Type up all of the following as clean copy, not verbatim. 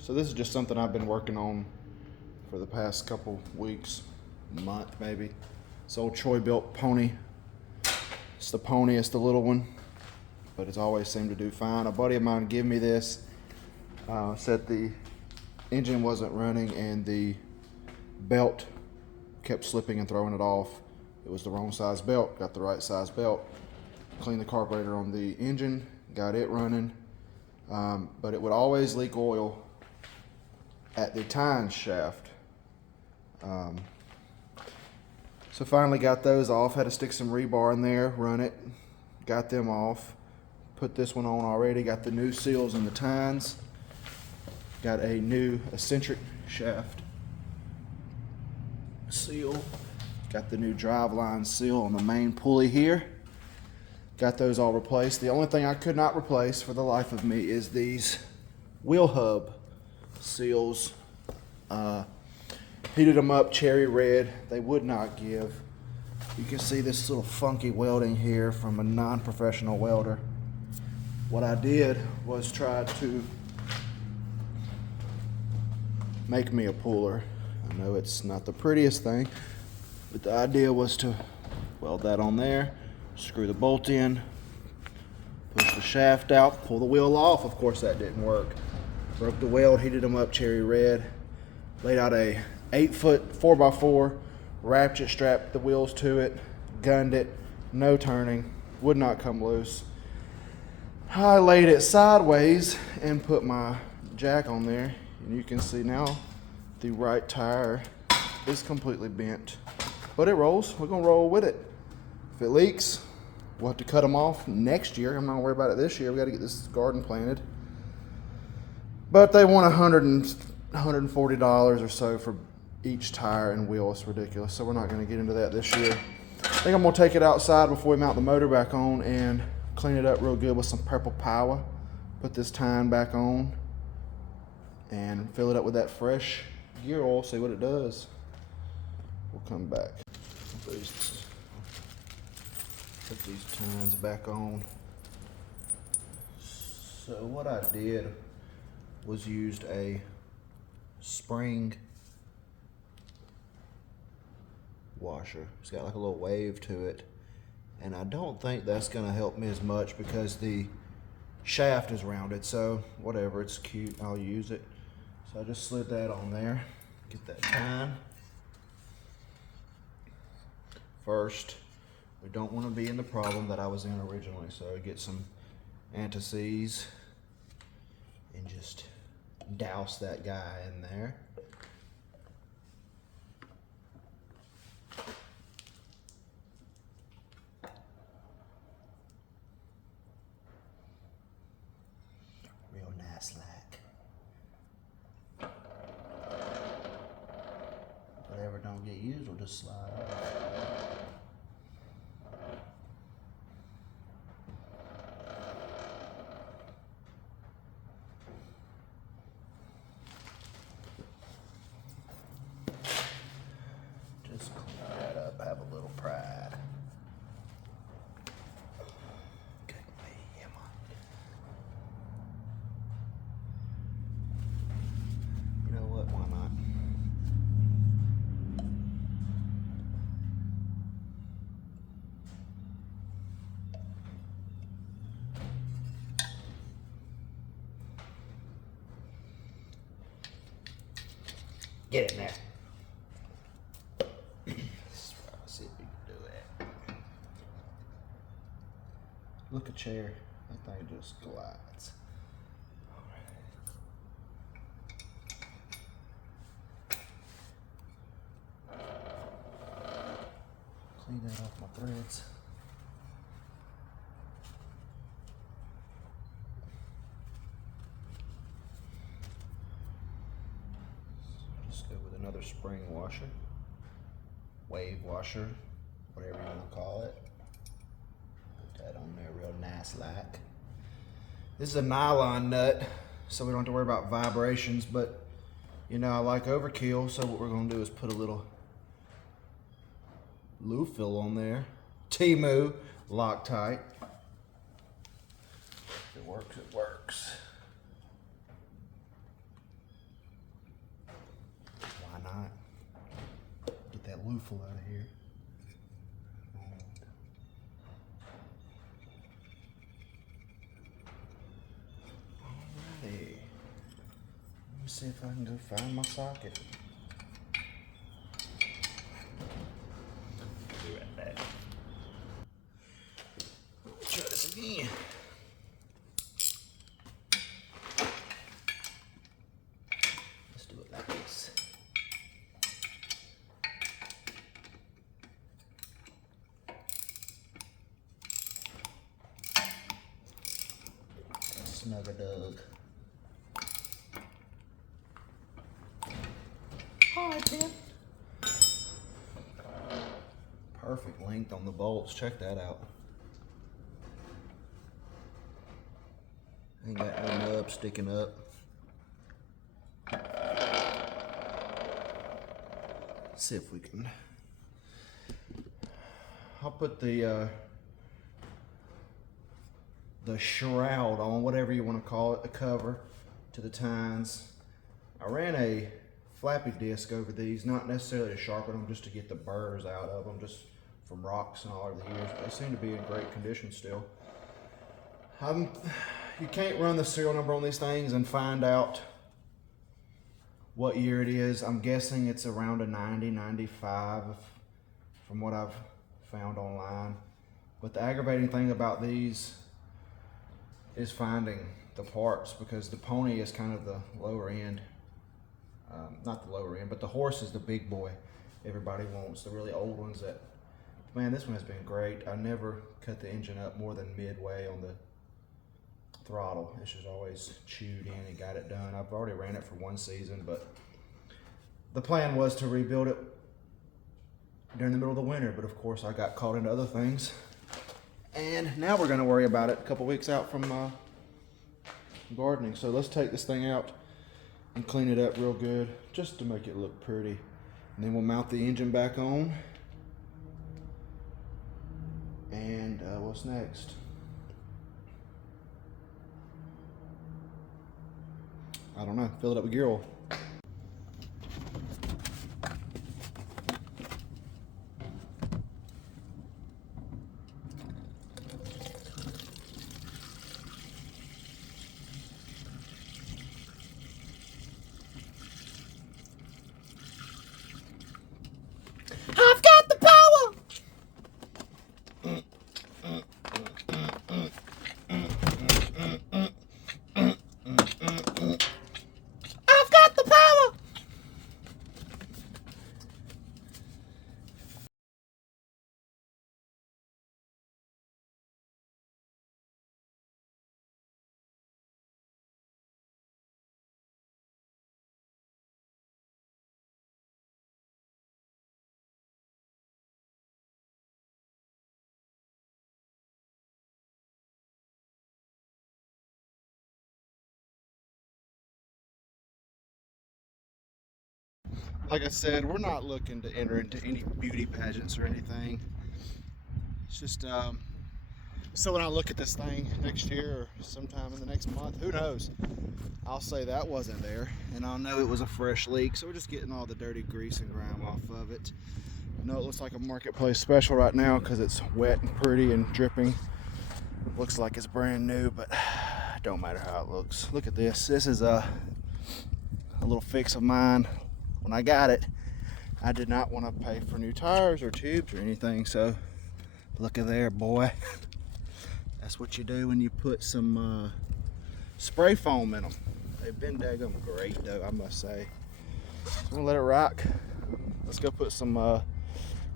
So this is just something I've been working on for the past couple weeks, month maybe. It's old Troy Bilt Pony. It's the pony, it's the little one, but it's always seemed to do fine. A buddy of mine gave me this, said the engine wasn't running and the belt kept slipping and throwing it off. It was the wrong size belt. Got the right size belt. Cleaned the carburetor on the engine, got it running, but it would always leak oil at the tine shaft. So finally got those off. Had to stick some rebar in there, run it, got them off. Put this one on already. Got the new seals in the tines. Got a new eccentric shaft seal. Got the new driveline seal on the main pulley here. Got those all replaced. The only thing I could not replace for the life of me is these wheel hub seals. Heated them up cherry red. They would not give. You can see this little funky welding here from a non-professional welder. What I did was try to make me a puller. I know it's not the prettiest thing, but the idea was to weld that on there, screw the bolt in, push the shaft out, pull the wheel off. Of course that didn't work. Broke the weld, heated them up cherry red, laid out a 8-foot 4x4, ratchet strapped the wheels to it, gunned it, no turning, would not come loose. I laid it sideways and put my jack on there, and you can see now the right tire is completely bent, but it rolls. We're gonna roll with it. If it leaks, we'll have to cut them off next year. I'm not worried about it this year. We got to get this garden planted. But they want $140 or so for each tire and wheel. It's ridiculous. So we're not going to get into that this year. I think I'm going to take it outside before we mount the motor back on and clean it up real good with some purple power. Put this tine back on and fill it up with that fresh gear oil. See what it does. We'll come back. Put these tines back on. So what I did was used a spring washer. It's got like a little wave to it, and I don't think that's gonna help me as much because the shaft is rounded. So whatever, it's cute, I'll use it. So I just slid that on there. Get that tine. First, we don't want to be in the problem that I was in originally, so get some anti-seize and just douse that guy in there. Real nice like. Whatever don't get used will just slide off. Get in there. Let's see if we can do it. Look a chair. That thing just glides. Clean that off my threads. Go with another spring washer, wave washer, whatever you want to call it. Put that on there real nice like. This is a nylon nut, so we don't have to worry about vibrations, but you know I like overkill, so what we're going to do is put a little fill on there. Timu, Loctite. If it works, it works. mouthful out of here. Alrighty. Let me see if I can go find my socket. Be right back. Try this again. Let's do it like this. Snug-a-dug. Alright then. Perfect length on the bolts. Check that out. Ain't got no nub sticking up. Let's see if we can. I'll put the shroud on, whatever you want to call it, the cover to the tines. I ran a flappy disc over these, not necessarily to sharpen them, just to get the burrs out of them, just from rocks and all over the years. They seem to be in great condition still. You can't run the serial number on these things and find out what year it is. I'm guessing it's around a 90, 95 from what I've found online. But the aggravating thing about these is finding the parts, because the pony is kind of the lower end. Not the lower end, but the horse is the big boy everybody wants, the really old ones that, man, this one has been great. I never cut the engine up more than midway on the throttle. It's just always chewed in and got it done. I've already ran it for one season, but the plan was to rebuild it during the middle of the winter, but of course I got caught into other things. And now we're going to worry about it a couple weeks out from gardening. So let's take this thing out and clean it up real good, just to make it look pretty. And then we'll mount the engine back on. And what's next? I don't know. Fill it up with gear oil. I've got the power! I've got the power! Like I said, we're not looking to enter into any beauty pageants or anything. It's just so when I look at this thing next year or sometime in the next month, who knows, I'll say that wasn't there and I'll know it was a fresh leak. So we're just getting all the dirty grease and grime off of it. I know it looks like a marketplace special right now because it's wet and pretty and dripping. Looks like it's brand new, but it don't matter how it looks. Look at this. This is a little fix of mine. When I got it, I did not want to pay for new tires or tubes or anything, so look at there, boy. That's what you do when you put some spray foam in them. They've been daggum great though, I must say. So I'm gonna let it rock. Let's go put some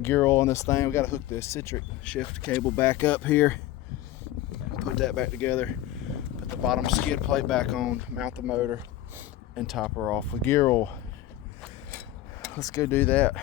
gear oil on this thing. We gotta hook the eccentric shift cable back up here. Put that back together. Put the bottom skid plate back on, mount the motor, and top her off with gear oil. Let's go do that.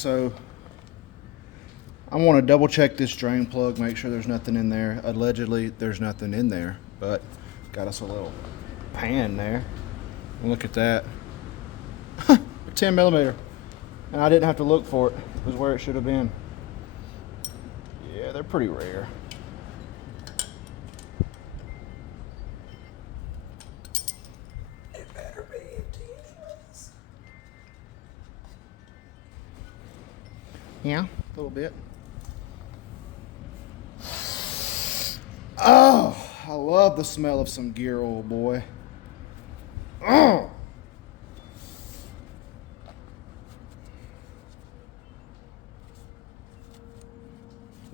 so I want to double check this drain plug, make sure there's nothing in there. Allegedly, there's nothing in there, but got us a little pan there. Look at that. 10 millimeter. And I didn't have to look for it. It was where it should have been. Yeah, they're pretty rare. It better be empty anyways. Yeah, a little bit. Oh, I love the smell of some gear oil, boy. Oh.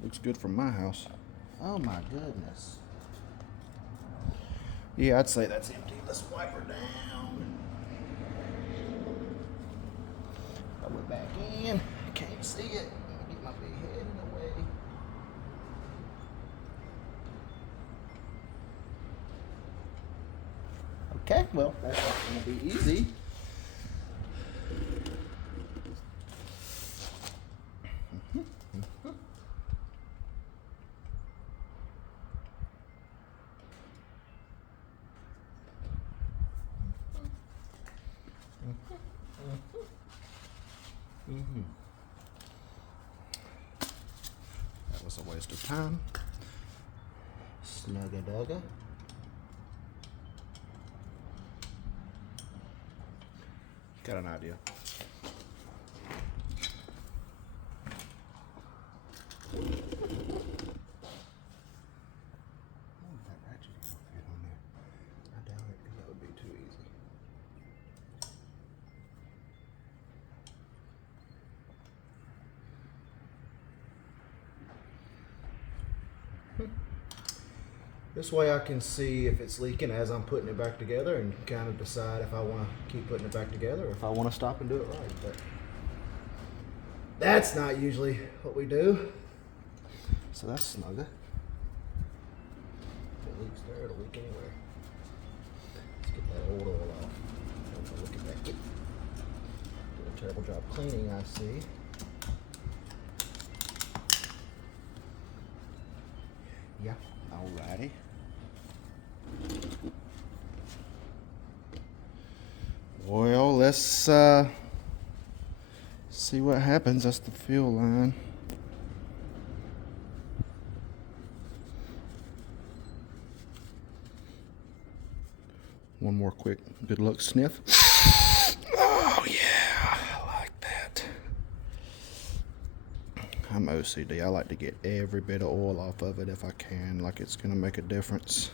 Looks good from my house. Oh my goodness. Yeah, I'd say that's empty. Let's wipe her down. I went back in. Can't see it. Let me get my big head in the way. Okay, well, that's not going to be easy. That was a waste of time. Snugga dugga. Got an idea. This way I can see if it's leaking as I'm putting it back together and kind of decide if I want to keep putting it back together or if I want to stop and do it right. But that's not usually what we do. So that's snugger. If it leaks there, it'll leak anywhere. Let's get that old oil off. Don't look at that. Did a terrible job cleaning, I see. Yeah, alrighty. Well, let's see what happens. That's the fuel line. One more quick good luck sniff. Oh yeah, I like that. I'm OCD. I like to get every bit of oil off of it if I can, like it's gonna make a difference.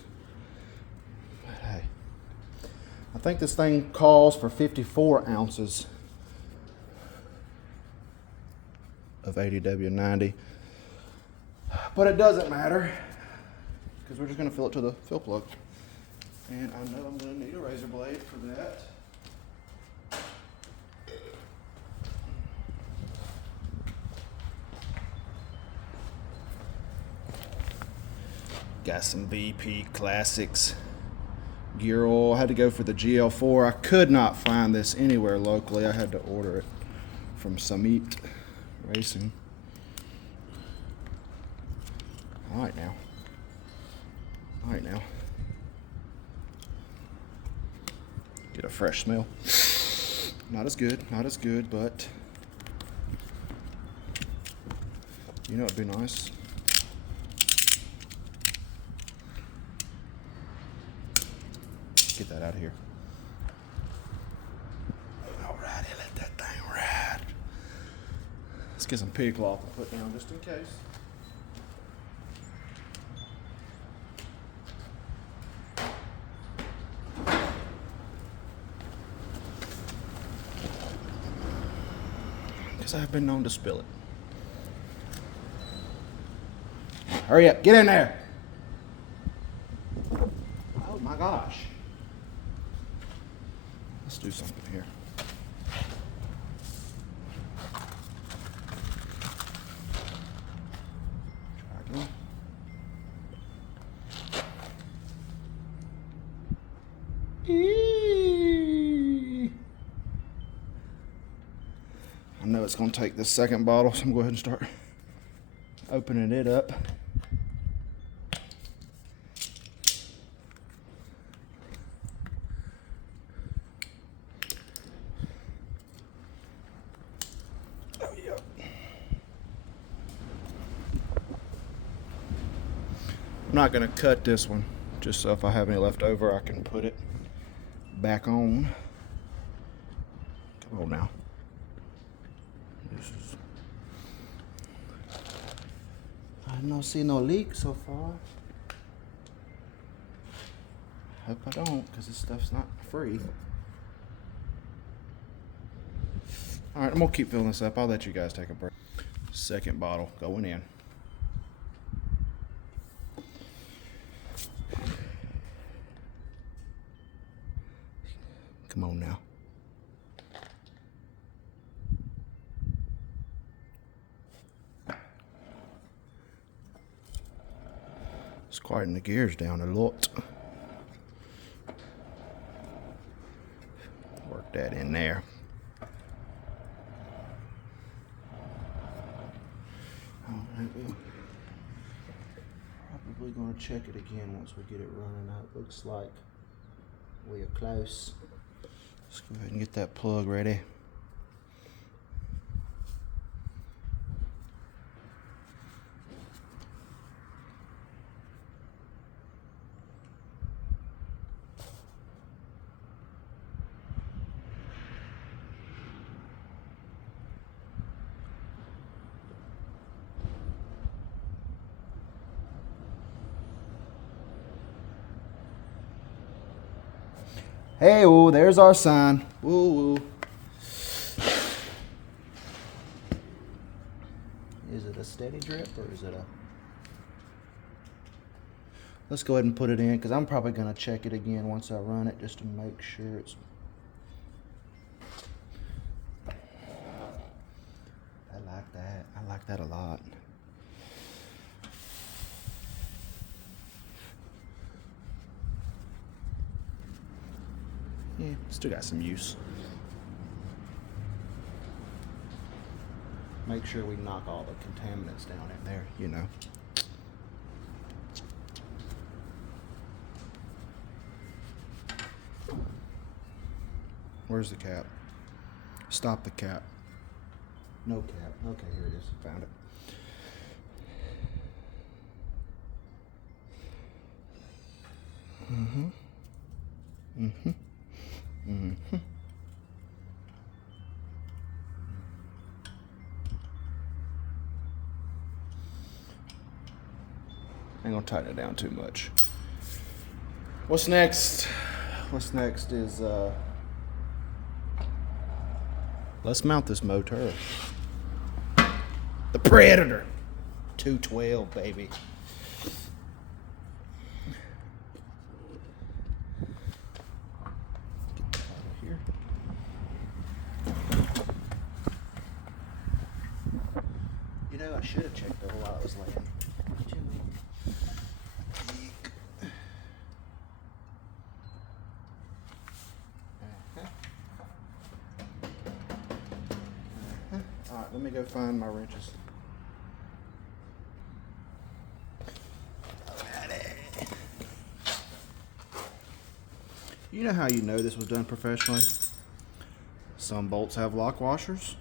But hey, I think this thing calls for 54 ounces of 80W90, but it doesn't matter because we're just gonna fill it to the fill plug. And I know I'm gonna need a razor blade for that. Got some BP Classics gear oil. I had to go for the GL4. I could not find this anywhere locally. I had to order it from Summit Racing. All right now. Get a fresh smell. Not as good, but you know it'd be nice. Get that out of here. Alrighty, let that thing ride. Let's get some pig cloth and put down just in case. Because I've been known to spill it. Hurry up, get in there. Oh my gosh. Let's do something here. Try again. I know it's gonna take this second bottle, so I'm gonna go ahead and start opening it up. Oh, yeah. I'm not gonna cut this one, just so if I have any left over, I can put it back on. Come on now. I don't see no leak so far. Hope I don't, because this stuff's not free. Alright, I'm gonna keep filling this up. I'll let you guys take a break. Second bottle going in. Come on now. It's quieting the gears down a lot. Work that in there. Alright, we're probably going to check it again once we get it running. It looks like we are close. Let's go ahead and get that plug ready. Hey, oh, there's our sign. Woo, woo. Is it a steady drip or is it a... Let's go ahead and put it in, because I'm probably going to check it again once I run it just to make sure it's... I like that. I like that a lot. Yeah, still got some use. Make sure we knock all the contaminants down in there, you know. Where's the cap? Stop the cap. No cap. Okay, here it is. Found it. Mm-hmm. Mm-hmm. Mm-hmm. I'm gonna tighten it down too much. What's next? What's next is let's mount this motor. The Predator 212, baby. You know, I should have checked over while I was laying. Alright, let me go find my wrenches. You know how you know this was done professionally? Some bolts have lock washers.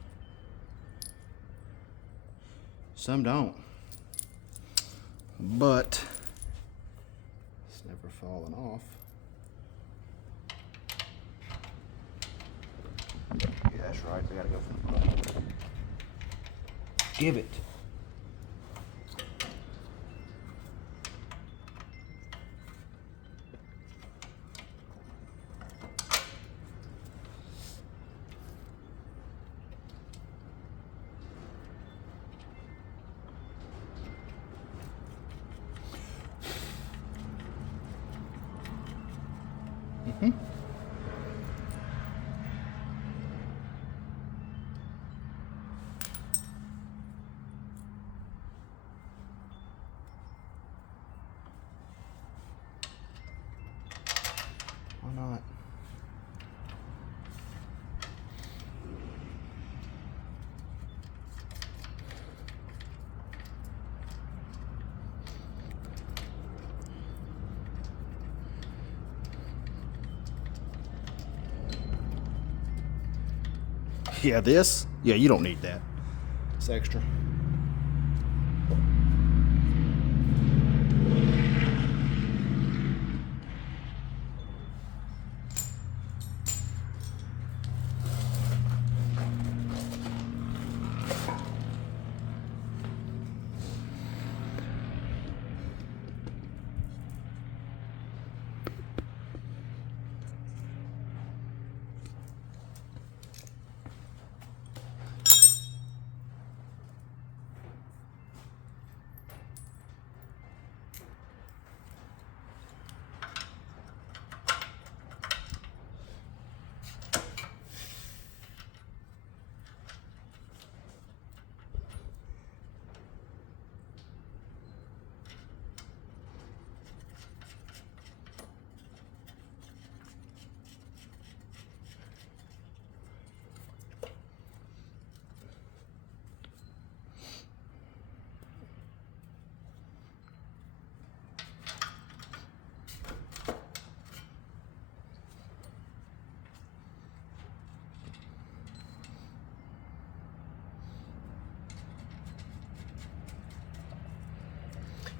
Some don't. But it's never fallen off. Yeah, that's right. We gotta go from the bottom. Give it. Mm-hmm. Why not? Yeah, this? Yeah, you don't need that. It's extra.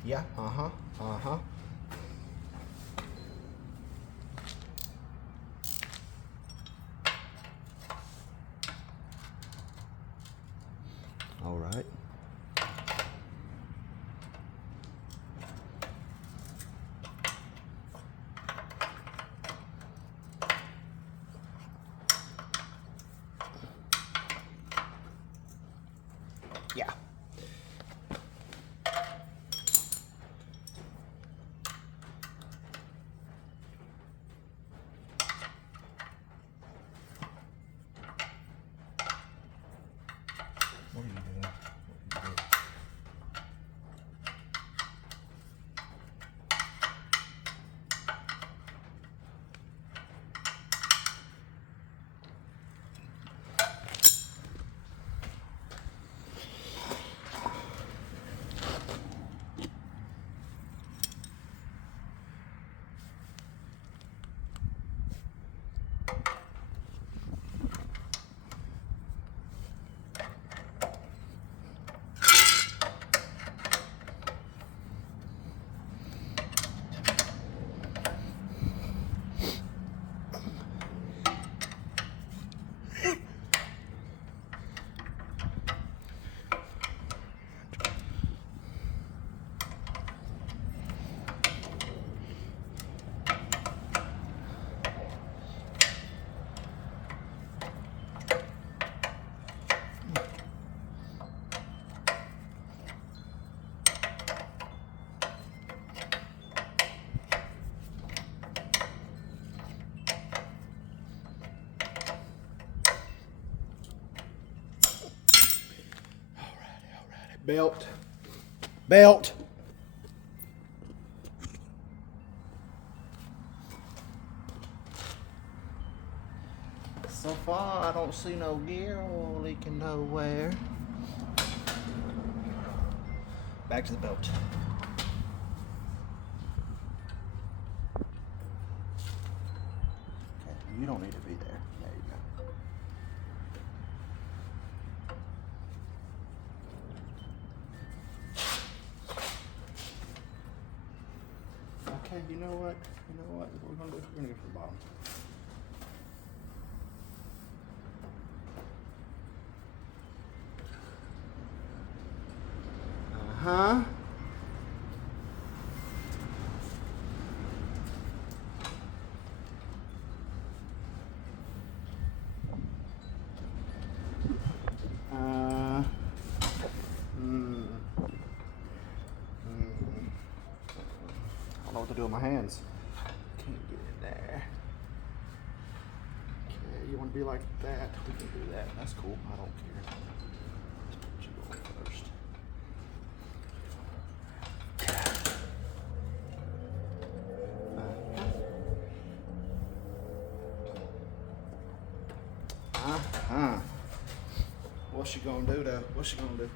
Yeah, uh-huh. All right. Yeah. What are you doing? Belt. Belt. So far, I don't see no gear oil leaking nowhere. Back to the belt. Okay, you don't need to be there. There you go. Okay, you know what? You know what we're gonna do? We're gonna go for the bottom. Uh-huh. I don't know what to do with my hands. Can't get in there. Okay, you want to be like that? We can do that. That's cool. I don't care. Let's put you on first. What's she gonna do though? What's she gonna do?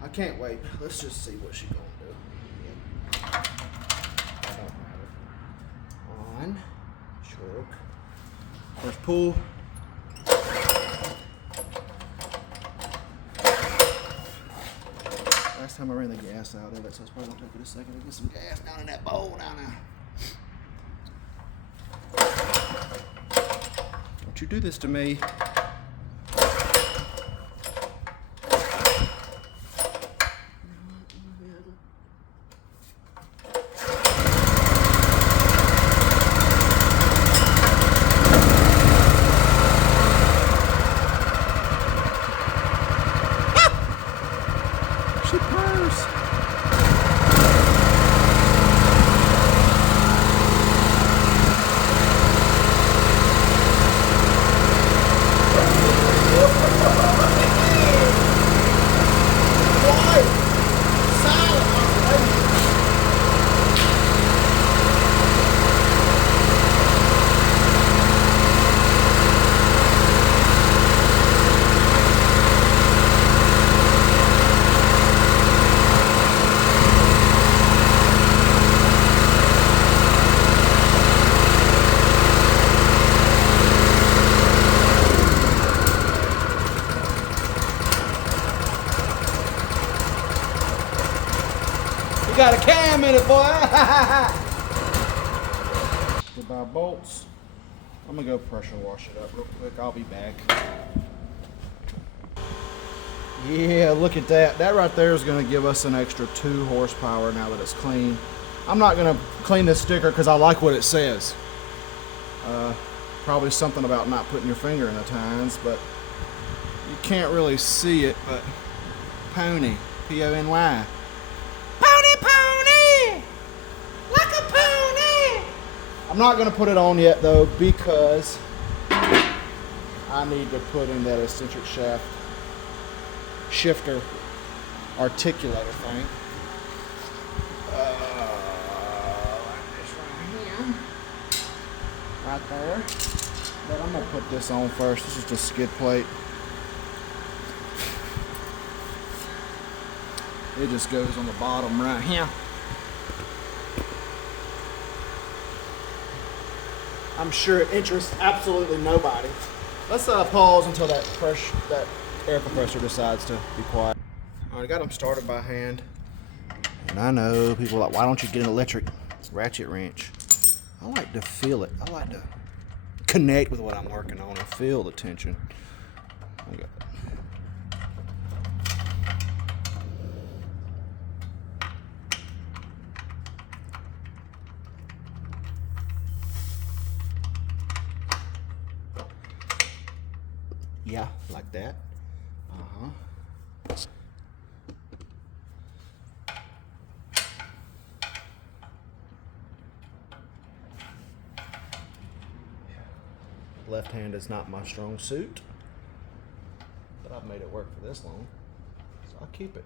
I can't wait. Let's just see what she gonna do. That don't matter. On, choke. First pull. last time I ran the gas out of it, so it's probably gonna take it a second to get some gas down in that bowl down there. Don't you do this to me. She purrs. You got a cam in it, boy. Goodbye, bolts. I'm gonna go pressure wash it up real quick. I'll be back. Yeah, look at that. That right there is gonna give us an extra 2 horsepower now that it's clean. I'm not gonna clean this sticker because I like what it says. Probably something about not putting your finger in the tines, but you can't really see it, but Pony, P-O-N-Y. Pony! Like a pony! I'm not gonna put it on yet though because I need to put in that eccentric shaft shifter articulator thing. Like this right here. Right there. But I'm gonna put this on first. This is just skid plate. It just goes on the bottom right here. I'm sure it interests absolutely nobody. Let's pause until that air compressor decides to be quiet. All right, I got them started by hand. And I know people are like, why don't you get an electric ratchet wrench? I like to feel it. I like to connect with what I'm working on and feel the tension. I got it. Yeah, like that. Left hand is not my strong suit, but I've made it work for this long, so I'll keep it.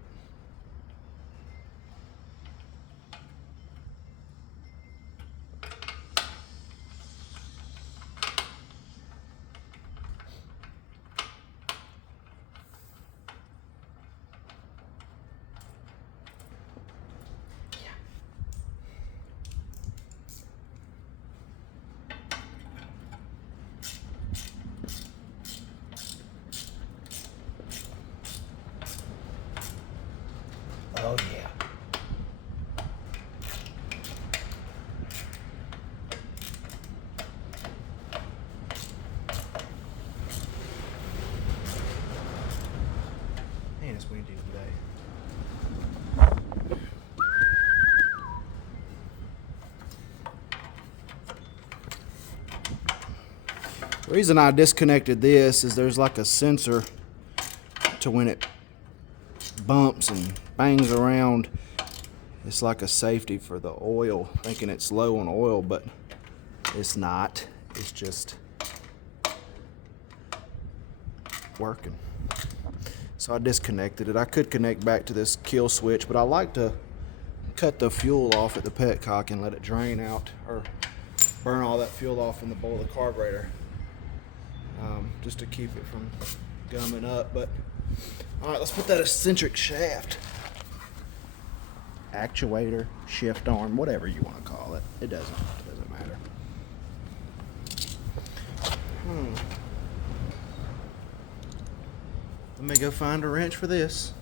Oh yeah. Man, it's windy today. The reason I disconnected this is there's like a sensor to when it bumps and bangs around. It's like a safety for the oil, thinking it's low on oil, but it's not. It's just working. So I disconnected it. I could connect back to this kill switch, but I like to cut the fuel off at the petcock and let it drain out, or burn all that fuel off in the bowl of the carburetor, just to keep it from gumming up. But all right, let's put that eccentric shaft, actuator, shift arm, whatever you want to call it. It doesn't matter. Let me go find a wrench for this.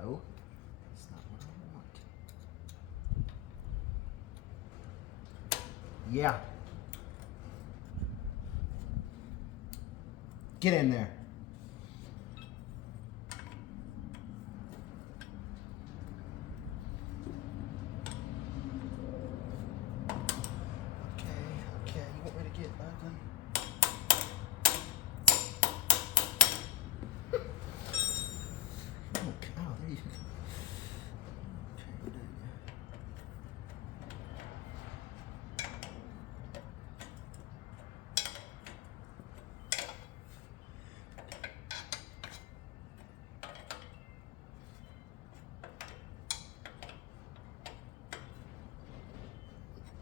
No, that's not what I want. Yeah. Get in there. Okay, you want me to get ugly? Oh, there you go.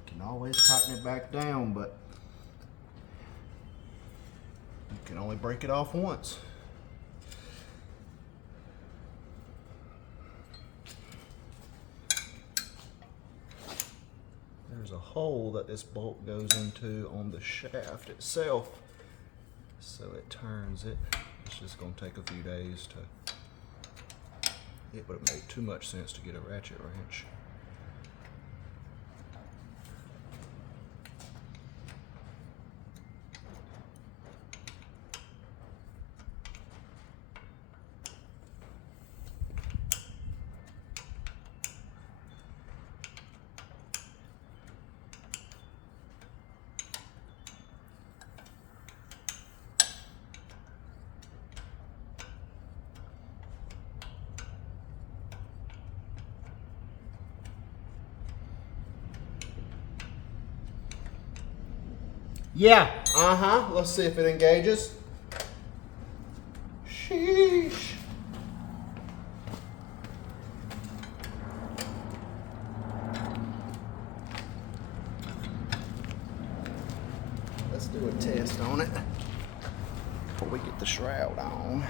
Can always tighten it back down, but you can only break it off once. There's a hole that this bolt goes into on the shaft itself, so it turns it. It's just going to take a few days to. It would have made too much sense to get a ratchet wrench. Yeah, let's see if it engages. Sheesh. Let's do a test on it before we get the shroud on.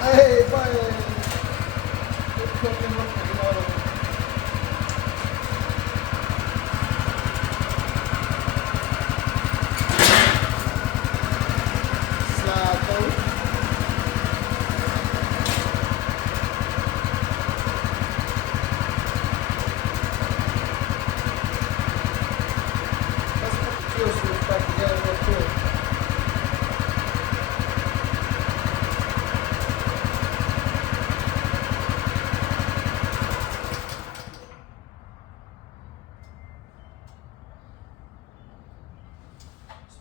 Hey, buddy. Good cooking with the metal. Slide through. Let's put the kill switch back together real quick.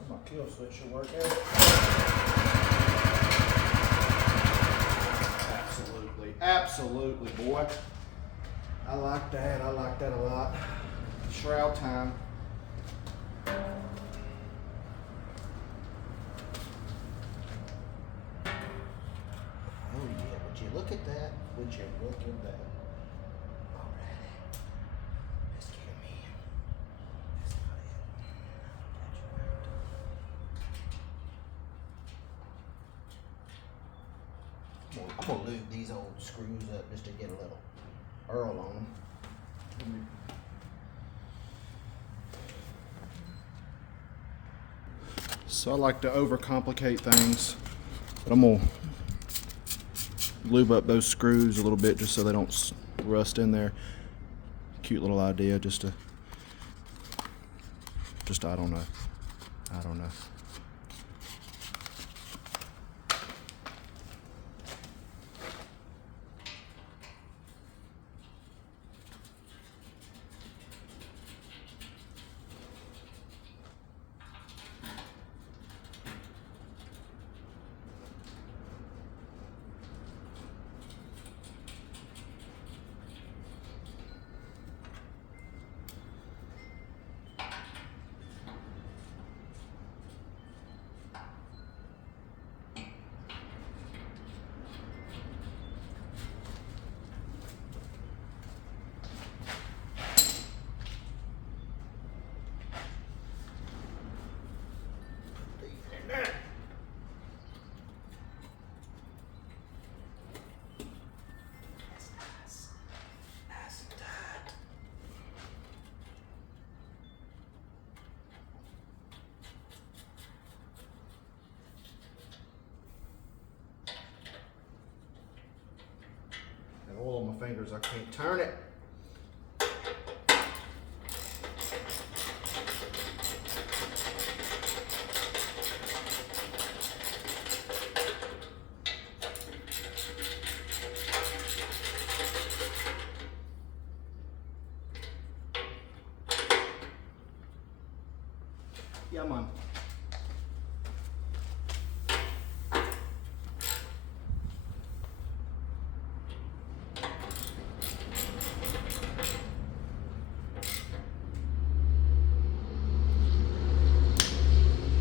My kill switch should work out. Absolutely, boy. I like that a lot. Shroud time. Oh yeah, would you look at that? Would you look at that? Alright. Let's get him in. That's not it. I'm gonna lube these old screws up just to get a little Earl on them. So I like to overcomplicate things, but I'm gonna lube up those screws a little bit just so they don't rust in there. Cute little idea, just I don't know. Can't turn it. Yeah, man.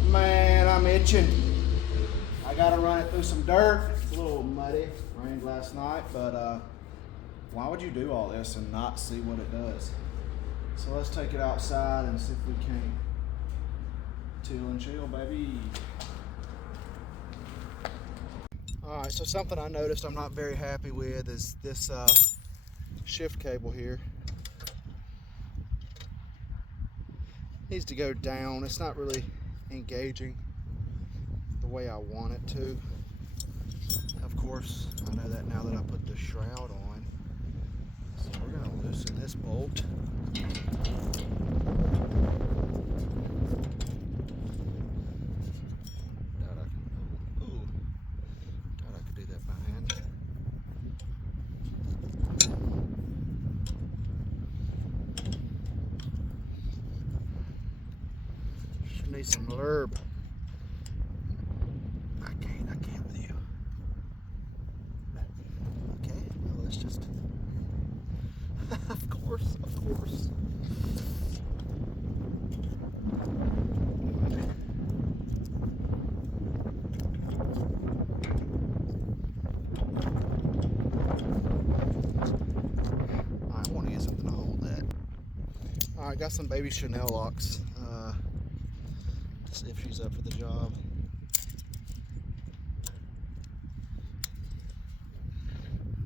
Man, I'm itching. I gotta run it through some dirt. It's a little muddy. Rained last night, but why would you do all this and not see what it does? So let's take it outside and see if we can't till and chill, baby. All right, so something I noticed I'm not very happy with is this shift cable here. Needs to go down. It's not really engaging the way I want it to. Of course, I know that now that I put the shroud on. So we're gonna loosen this bolt. Need some lurb. I can't with you. Okay, well, let's just. Of course. I want to get something to hold that. All right, got some baby Chanel locks. See if she's up for the job.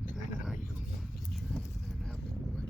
Okay, now how you gonna get your hand in there now, big boy?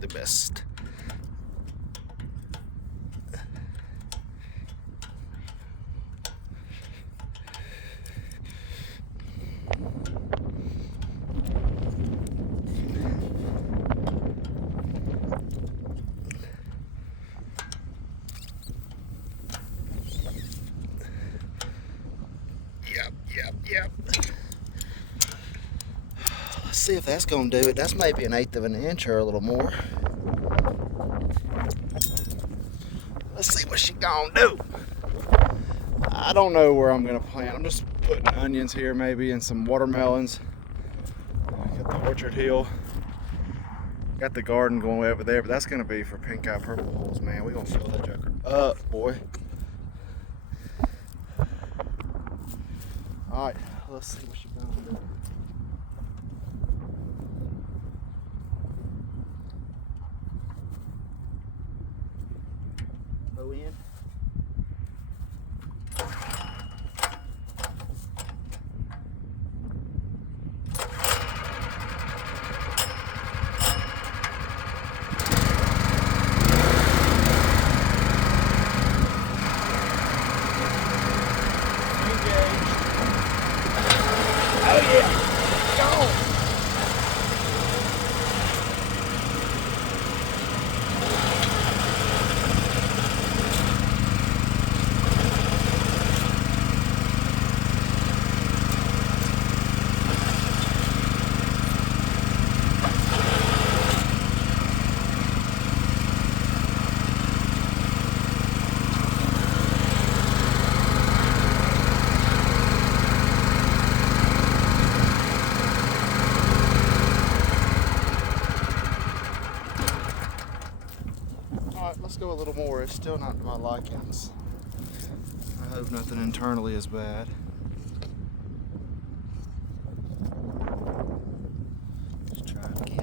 The best. Yep. Let's see if that's gonna do it. That's maybe 1/8 of an inch or a little more. Let's see what she gonna do. I don't know where I'm gonna plant. I'm just putting onions here maybe and some watermelons. Got the orchard hill. Got the garden going way over there, but that's gonna be for pink eye purple holes, man. We're gonna fill that joker up, boy. Alright, let's see what she gonna do. Go in. Let's go a little more. It's still not to my likings. I hope nothing internally is bad. Let's try it again.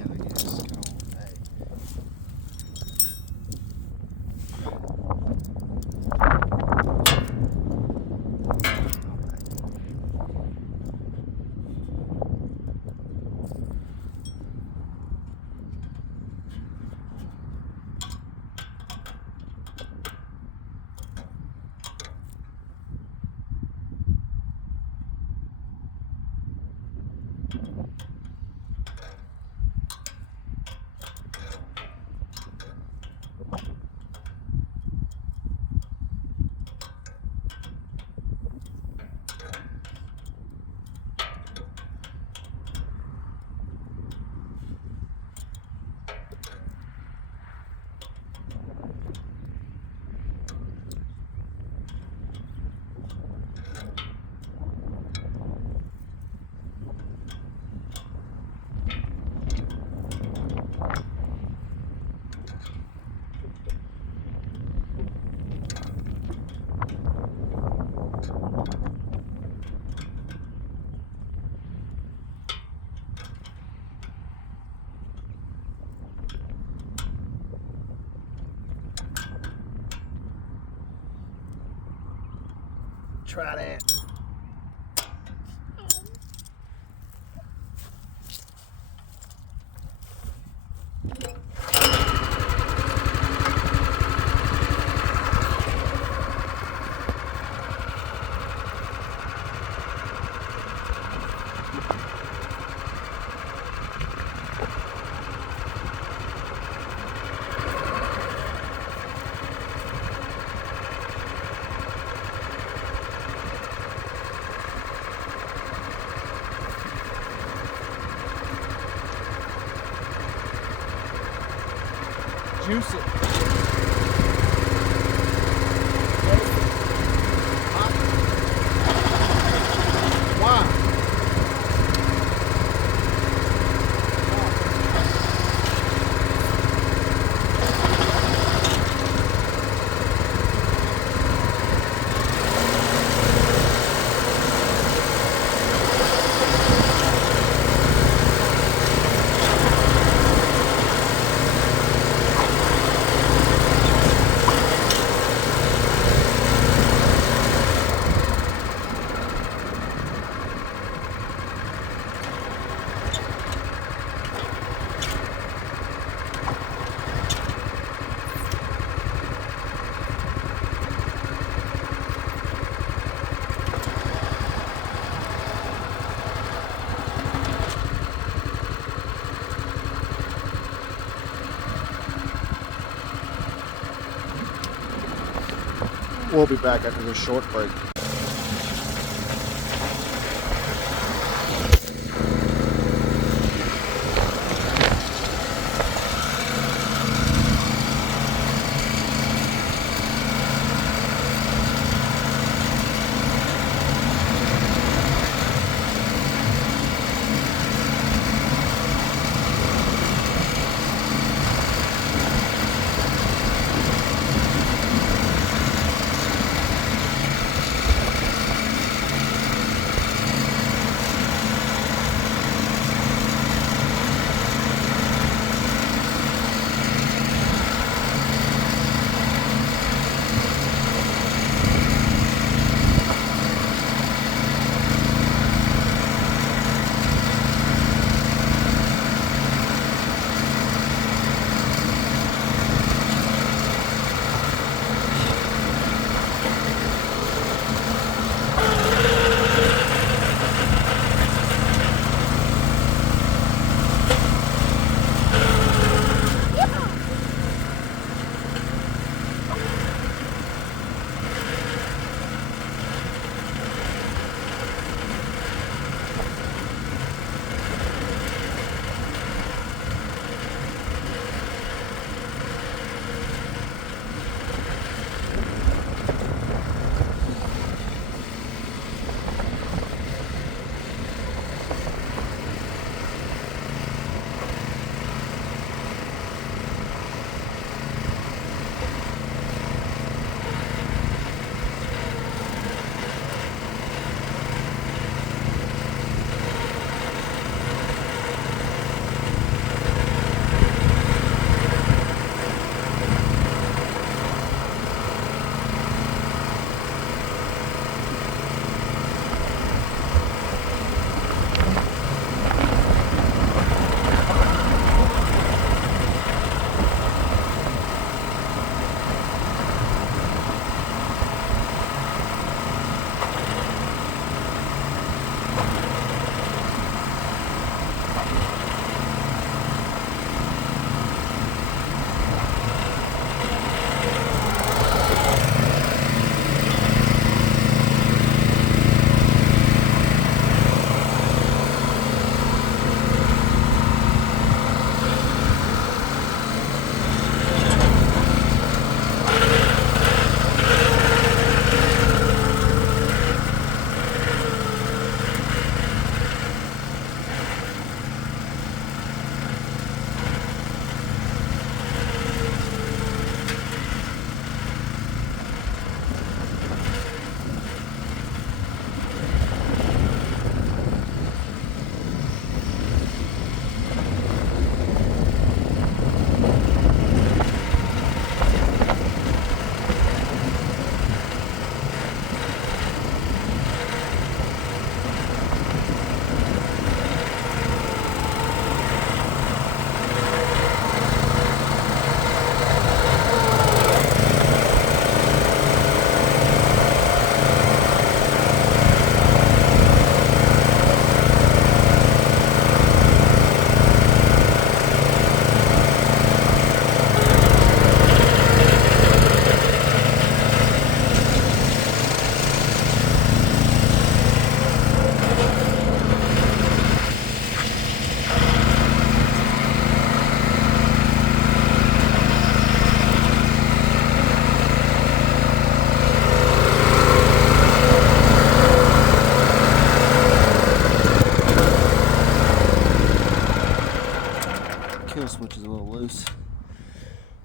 try that. Juice it. Why? We'll be back after this short break.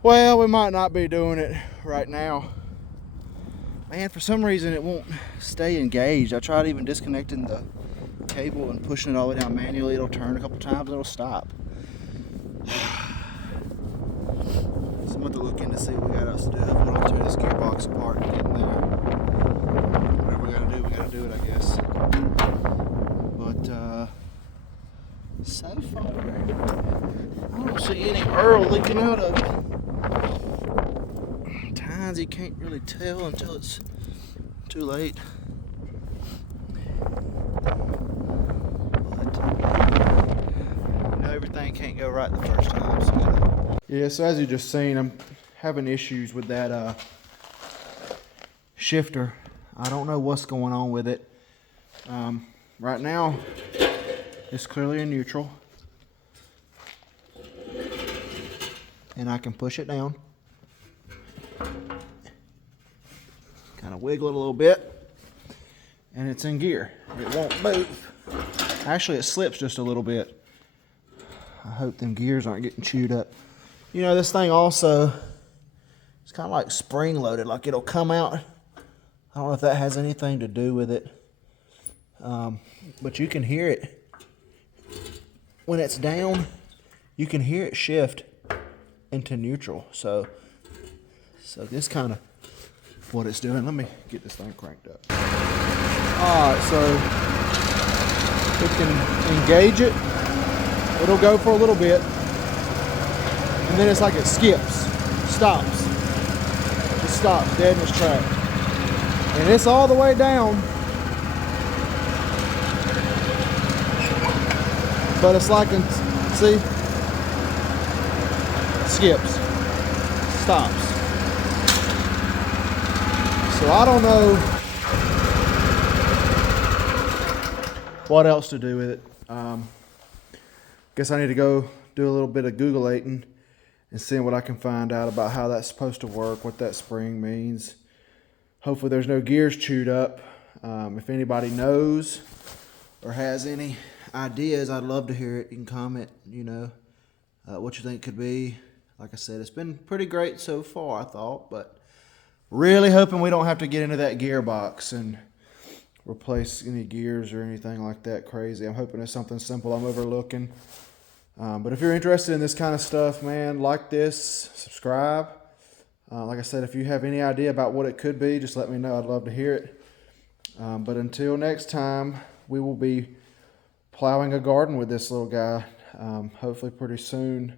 Well, we might not be doing it right now. Man, for some reason it won't stay engaged. I tried even disconnecting the cable and pushing it all the way down manually. It'll turn a couple times and it'll stop. So I'm going to look in to see what we got else to do. We'll have to tear this gearbox apart and get in there. Whatever we got to do it, I guess. But so far, I don't see any oil leaking out of it. Times you can't really tell until it's too late. But everything can't go right the first time. So yeah, so as you just seen, I'm having issues with that shifter. I don't know what's going on with it. Right now, it's clearly in neutral. And I can push it down. Kind of wiggle it a little bit. And it's in gear. It won't move. Actually, it slips just a little bit. I hope them gears aren't getting chewed up. You know, this thing also, it's kind of like spring loaded. Like it'll come out. I don't know if that has anything to do with it. But you can hear it. When it's down, you can hear it shift into neutral. So this kind of what it's doing. Let me get this thing cranked up. Alright, so we can engage it. It'll go for a little bit. And then it's like it skips, stops. It stops dead in its track. And it's all the way down. But it's like, see? Skips, stops. So I don't know what else to do with it. Guess I need to go do a little bit of Googleating and seeing what I can find out about how that's supposed to work, what that spring means. Hopefully there's no gears chewed up. If anybody knows or has any ideas, I'd love to hear it. You can comment, you know, what you think it could be. Like I said, it's been pretty great so far, I thought, but really hoping we don't have to get into that gearbox and replace any gears or anything like that crazy. I'm hoping it's something simple I'm overlooking. But if you're interested in this kind of stuff, man, like this, subscribe. Like I said, if you have any idea about what it could be, just let me know. I'd love to hear it. But until next time, we will be plowing a garden with this little guy, hopefully pretty soon.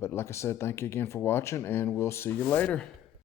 But like I said, thank you again for watching, and we'll see you later.